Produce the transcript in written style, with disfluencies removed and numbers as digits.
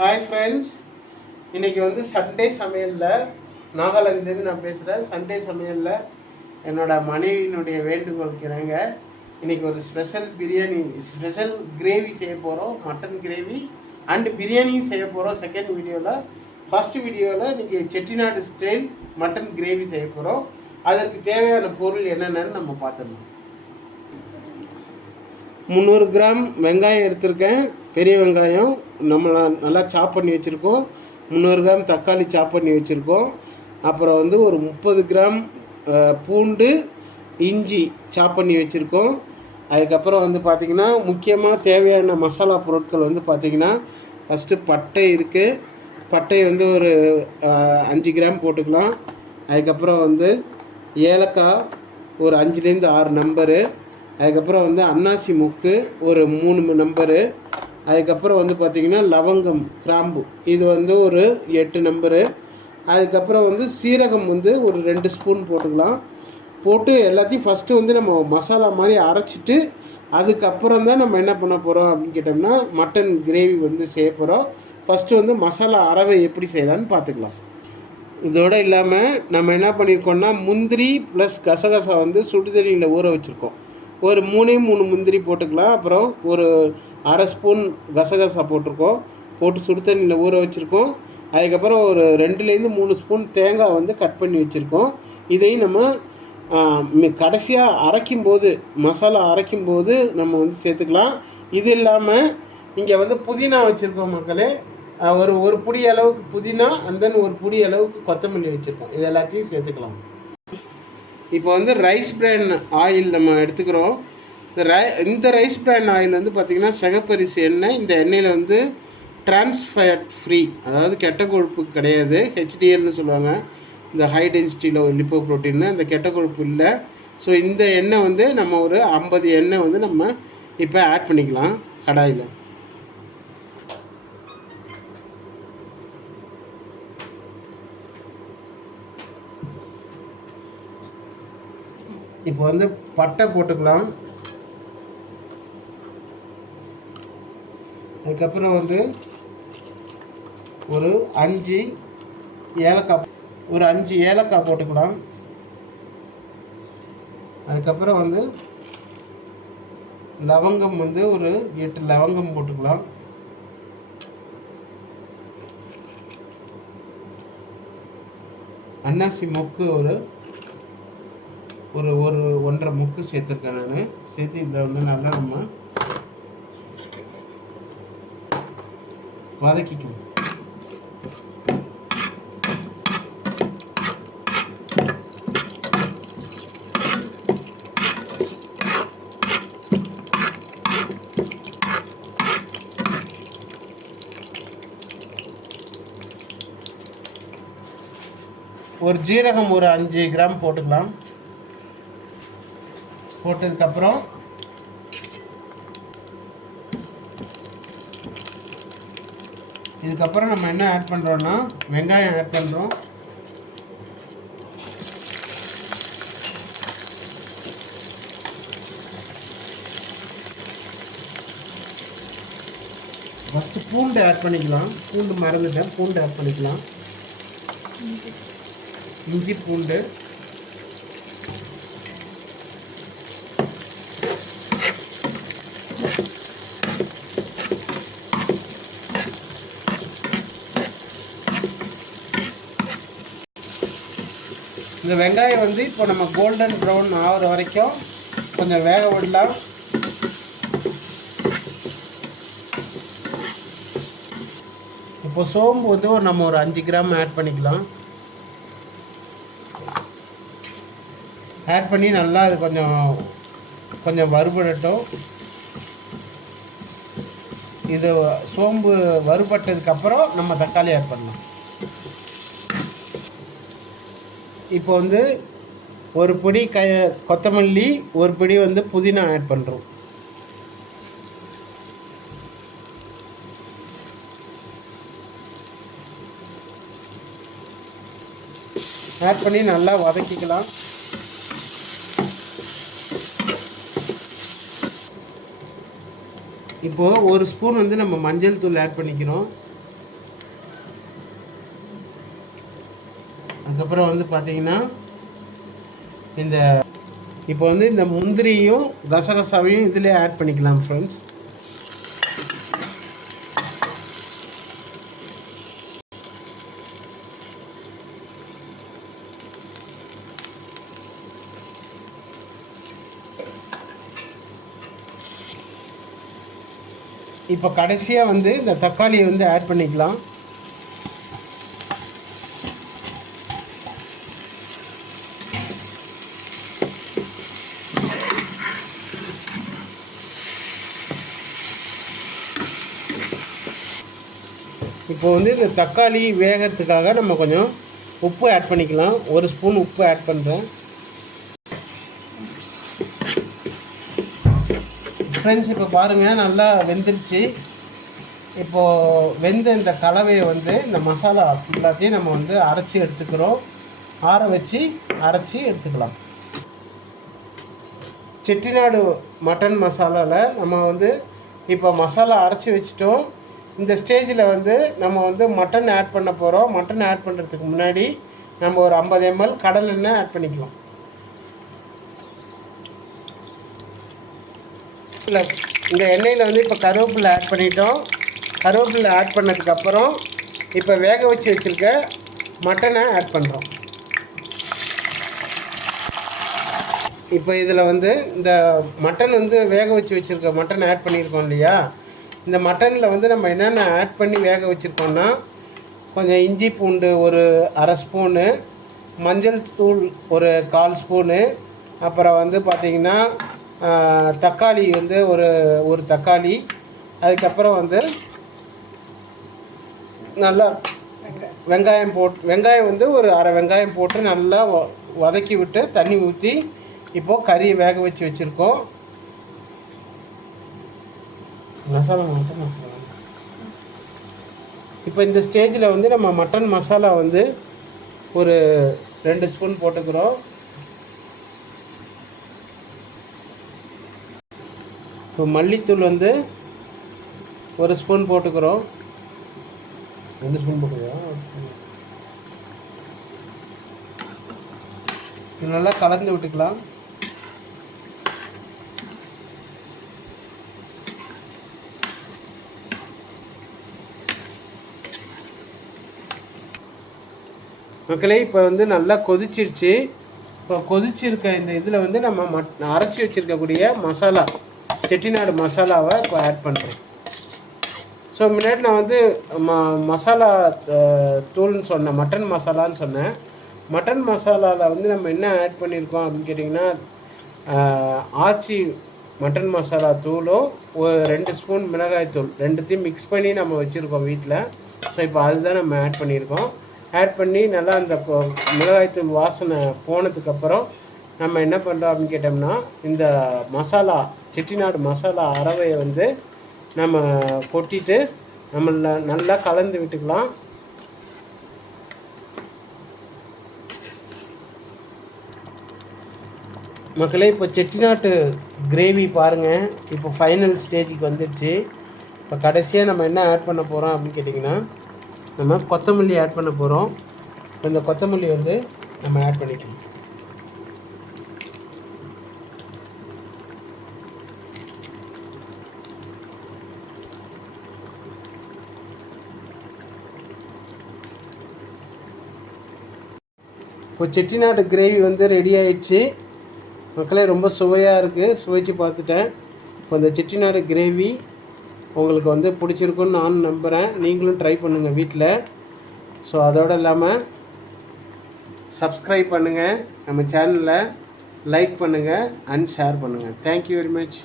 Hi friends, இன்றைக்கி வந்து Sunday சமையலில் நாகாலாந்துலேருந்து நான் பேசுகிறேன். சண்டே சமையலில் என்னோடய மனைவியினுடைய வேண்டுகோளுக்கு இணங்க இன்றைக்கி ஒரு ஸ்பெஷல் கிரேவி செய்ய போகிறோம். மட்டன் கிரேவி அண்டு பிரியாணியும் செய்ய போகிறோம். செகண்ட் வீடியோவில், ஃபஸ்ட்டு வீடியோவில் இன்றைக்கி செட்டிநாடு ஸ்டைல் மட்டன் கிரேவி செய்ய போகிறோம். அதற்கு தேவையான பொருள் என்னென்னு நம்ம பார்த்துடலாம். 300 கிராம் வெங்காயம் எடுத்திருக்கேன். பெரிய வெங்காயம் நம்ம நல்லா சாப் பண்ணி வச்சுருக்கோம். 300 கிராம் தக்காளி சாப் பண்ணி வச்சுருக்கோம். அப்புறம் வந்து ஒரு 30 கிராம் பூண்டு, இஞ்சி சாப் பண்ணி வச்சுருக்கோம். அதுக்கப்புறம் வந்து பார்த்திங்கன்னா முக்கியமாக தேவையான மசாலா பொருட்கள் வந்து பார்த்திங்கன்னா, ஃபஸ்ட்டு பட்டை இருக்குது. பட்டை வந்து ஒரு 5 கிராம் போட்டுக்கலாம். அதுக்கப்புறம் வந்து ஏலக்காய் ஒரு 5லேருந்து 6 நம்பரு. அதுக்கப்புறம் வந்து அன்னாசி மொக்கு ஒரு 3 நம்பரு. அதுக்கப்புறம் வந்து பார்த்திங்கன்னா லவங்கம், கிராம்பு இது வந்து ஒரு 8 நம்பரு. அதுக்கப்புறம் வந்து சீரகம் வந்து ஒரு 2 ஸ்பூன் போட்டுக்கலாம். போட்டு எல்லாத்தையும் ஃபஸ்ட்டு வந்து நம்ம மசாலா மாதிரி அரைச்சிட்டு அதுக்கப்புறம் தான் நம்ம என்ன பண்ண போகிறோம் அப்படின்னு கேட்டோம்னா மட்டன் கிரேவி வந்து செய்ய போகிறோம். ஃபஸ்ட்டு வந்து மசாலா அரவை எப்படி செய்யலான்னு பார்த்துக்கலாம். இதோடு இல்லாமல் நம்ம என்ன பண்ணியிருக்கோம்னா முந்திரி ப்ளஸ் கசகசா வந்து சுடுதண்ணியில் ஊற வச்சுருக்கோம். ஒரு 3 முந்திரி போட்டுக்கலாம். அப்புறம் ஒரு அரை ஸ்பூன் கசகசா போட்டிருக்கோம். போட்டு சுடு தண்ணியில் ஊற வச்சுருக்கோம். அதுக்கப்புறம் ஒரு 2லேருந்து 3 ஸ்பூன் தேங்காய் வந்து கட் பண்ணி வச்சுருக்கோம். இதையும் நம்ம கடைசியாக அரைக்கும்போது, மசாலா அரைக்கும்போது நம்ம வந்து சேர்த்துக்கலாம். இது இல்லாமல் இங்கே வந்து புதினா வச்சுருக்கோம் மக்களே. ஒரு புடி அளவுக்கு புதினா அண்ட் தென் ஒரு புடி அளவுக்கு கொத்தமல்லி வச்சுருக்கோம். இது எல்லாத்தையும் சேர்த்துக்கலாம். இப்போ வந்து ரைஸ் பிரான் ஆயில் நம்ம எடுத்துக்கிறோம். இந்த ரைஸ் பிரான் ஆயில் வந்து பார்த்திங்கன்னா சிகப்பரிசி எண்ணெய். இந்த எண்ணெயில் வந்து டிரான்ஸ்ஃபேட் ஃப்ரீ, அதாவது கெட்ட கொழுப்பு கிடையாது. ஹெச்டிஎல்னு சொல்லுவாங்க. இந்த ஹை டென்சிட்டியில் லிப்போ ப்ரோட்டீன், அந்த கெட்ட கொழுப்பு இல்லை. ஸோ இந்த எண்ணெய் வந்து நம்ம ஒரு 50 எண்ணெய் வந்து நம்ம இப்போ ஆட் பண்ணிக்கலாம் கடாயில். இப்போ வந்து பட்டை போட்டுக்கலாம். அதுக்கப்புறம் வந்து ஒரு 5 ஏலக்காய் போட்டுக்கலாம். அதுக்கப்புறம் வந்து லவங்கம் வந்து ஒரு 8 லவங்கம் போட்டுக்கலாம். அன்னாசி மொக்கு ஒரு 1.5 முக்கு சேர்த்துருக்கேன் நான். சேர்த்து இதை வந்து நல்லா நம்ம வதக்கிக்கணும். ஒரு ஜீரகம் ஒரு 5 கிராம் போட்டுக்கலாம். போட்டதுக்கப்புறம் இதுக்கப்புறம் நம்ம என்ன ஆட் பண்ணுறோன்னா வெங்காயம் ஆட் பண்ணுறோம். ஃபஸ்ட்டு பூண்டு ஆட் பண்ணிக்கலாம். பூண்டு மறந்துட்டேன், பூண்டு ஆட் பண்ணிக்கலாம். இஞ்சி பூண்டு, இந்த வெங்காயம் வந்து இப்போ நம்ம கோல்டன் ப்ரௌன் ஆகிற வரைக்கும் கொஞ்சம் வேக விடலாம். இப்போ சோம்பு வந்து நம்ம ஒரு 5 கிராம் ஆட் பண்ணிக்கலாம். ஆட் பண்ணி நல்லா அது கொஞ்சம் வறுபடட்டும். இது சோம்பு வறுபட்டதுக்கப்புறம் நம்ம தக்காளி ஆட் பண்ணலாம். இப்போ வந்து ஒரு பிடி கொத்தமல்லி, ஒரு பிடி வந்து புதினா ஆட் பண்ணுறோம். ஆட் பண்ணி நல்லா வதக்கிக்கலாம். இப்போது ஒரு ஸ்பூன் வந்து நம்ம மஞ்சள் தூள் ஆட் பண்ணிக்கிறோம். அதுக்கப்புறம் வந்து பார்த்திங்கன்னா இந்த இப்போ வந்து இந்த முந்திரியும் கசகசாவையும் இதிலே ஆட் பண்ணிக்கலாம் ஃப்ரெண்ட்ஸ். இப்போ கடைசியாக வந்து இந்த தக்காளியை வந்து ஆட் பண்ணிக்கலாம். இப்போ வந்து இந்த தக்காளி வேகிறதுக்காக நம்ம கொஞ்சம் உப்பு ஆட் பண்ணிக்கலாம். 1 ஸ்பூன் உப்பு ஆட் பண்ணுறேன். ஃப்ரெண்ட்ஸ் இப்போ பாருங்கள் நல்லா வெந்துருச்சு. இப்போது வெந்த இந்த கலவையை வந்து இந்த மசாலா ஃபுல்லாத்தையும் நம்ம வந்து அரைச்சி எடுத்துக்கிறோம். ஆற வச்சு அரைச்சி எடுத்துக்கலாம். செட்டிநாடு மட்டன் மசாலாவில் நம்ம வந்து இப்போ மசாலா அரைச்சி வச்சிட்டோம். இந்த ஸ்டேஜில் வந்து நம்ம வந்து மட்டன் ஆட் பண்ண போகிறோம். மட்டன் ஆட் பண்ணுறதுக்கு முன்னாடி நம்ம ஒரு 50 ml கடல் எண்ணெய் ஆட் பண்ணிக்கலாம். இல்லை, இந்த எண்ணெயில் வந்து இப்போ கருவேப்பிலை ஆட் பண்ணிட்டோம். கருவேப்பிலை ஆட் பண்ணதுக்கப்புறம் இப்போ வேக வச்சு வச்சுருக்க மட்டனை ஆட் பண்ணுறோம். இப்போ இதில் வந்து இந்த மட்டன் வந்து வேக வச்சு வச்சுருக்க மட்டன் ஆட் பண்ணியிருக்கோம் இல்லையா, இந்த மட்டனில் வந்து நம்ம என்னென்ன ஆட் பண்ணி வேக வச்சுருக்கோன்னா, கொஞ்சம் இஞ்சி பூண்டு ஒரு 1/2 ஸ்பூனு, மஞ்சள் தூள் ஒரு 1/4 ஸ்பூனு, அப்புறம் வந்து பார்த்திங்கன்னா தக்காளி வந்து ஒரு தக்காளி, அதுக்கப்புறம் வந்து நல்லா வெங்காயம் வந்து ஒரு 1/2 வெங்காயம் போட்டு நல்லா வதக்கி விட்டு தண்ணி ஊற்றி இப்போது கறியை வேக வச்சு வச்சுருக்கோம். மசாலா இப்போ இந்த ஸ்டேஜில் வந்து நம்ம மட்டன் மசாலா வந்து ஒரு 2 ஸ்பூன் போட்டுக்கிறோம். இப்போ மல்லித்தூள் வந்து 1 ஸ்பூன் போட்டுக்கிறோம். 2 ஸ்பூன் போட்டுக்கிறோம். நல்லா கலந்து விட்டுக்கலாம். மக்களே இப்போ வந்து நல்லா கொதிச்சிருச்சு. இப்போ கொதிச்சிருக்க இந்த இதில் வந்து நம்ம அரைச்சி வச்சுருக்கக்கூடிய மசாலா, செட்டிநாடு மசாலாவை இப்போ ஆட் பண்ணுறேன். ஸோ முன்னாடி நான் வந்து மசாலா தூள்னு சொன்னேன், மட்டன் மசாலான்னு சொன்னேன். மட்டன் மசாலாவில் வந்து நம்ம என்ன ஆட் பண்ணியிருக்கோம் அப்படின்னு கேட்டிங்கன்னா, ஆச்சி மட்டன் மசாலா தூளும் ஒரு 2 ஸ்பூன் மிளகாய் தூள், ரெண்டுத்தையும் மிக்ஸ் பண்ணி நம்ம வச்சுருக்கோம் வீட்டில். ஸோ இப்போ அதுதான் நம்ம ஆட் பண்ணியிருக்கோம். ஆட் பண்ணி நல்லா அந்த மிளகாய்த்தூள் வாசனை போனதுக்கப்புறம் நம்ம என்ன பண்ணுறோம் அப்படின்னு கேட்டோம்னா, இந்த மசாலா செட்டிநாடு மசாலா அரவையை வந்து நம்ம கொட்டிட்டு நம்ம நல்லா கலந்து விட்டுக்கலாம். மக்களே இப்போ செட்டிநாட்டு கிரேவி பாருங்கள், இப்போ ஃபைனல் ஸ்டேஜுக்கு வந்துடுச்சு. இப்போ கடைசியாக நம்ம என்ன ஆட் பண்ண போகிறோம் அப்படின்னு கேட்டிங்கன்னா, நம்ம கொத்தமல்லி ஆட் பண்ண போகிறோம். இப்போ இந்த கொத்தமல்லி வந்து நம்ம ஆட் பண்ணிக்கலாம். இப்போ செட்டிநாடு கிரேவி வந்து ரெடி ஆகிடுச்சு மக்களே. ரொம்ப சுவையாக இருக்குது, சுவைச்சு பார்த்துட்டேன். இப்போ இந்த செட்டிநாடு கிரேவி உங்களுக்கு வந்து பிடிச்சிருக்குன்னு நான் நம்புகிறேன். நீங்களும் ட்ரை பண்ணுங்கள் வீட்டில். ஸோ அதோடு இல்லாமல் சப்ஸ்கிரைப் பண்ணுங்கள், நம்ம சேனலை லைக் பண்ணுங்கள் அண்ட் ஷேர் பண்ணுங்கள். Thank you very much.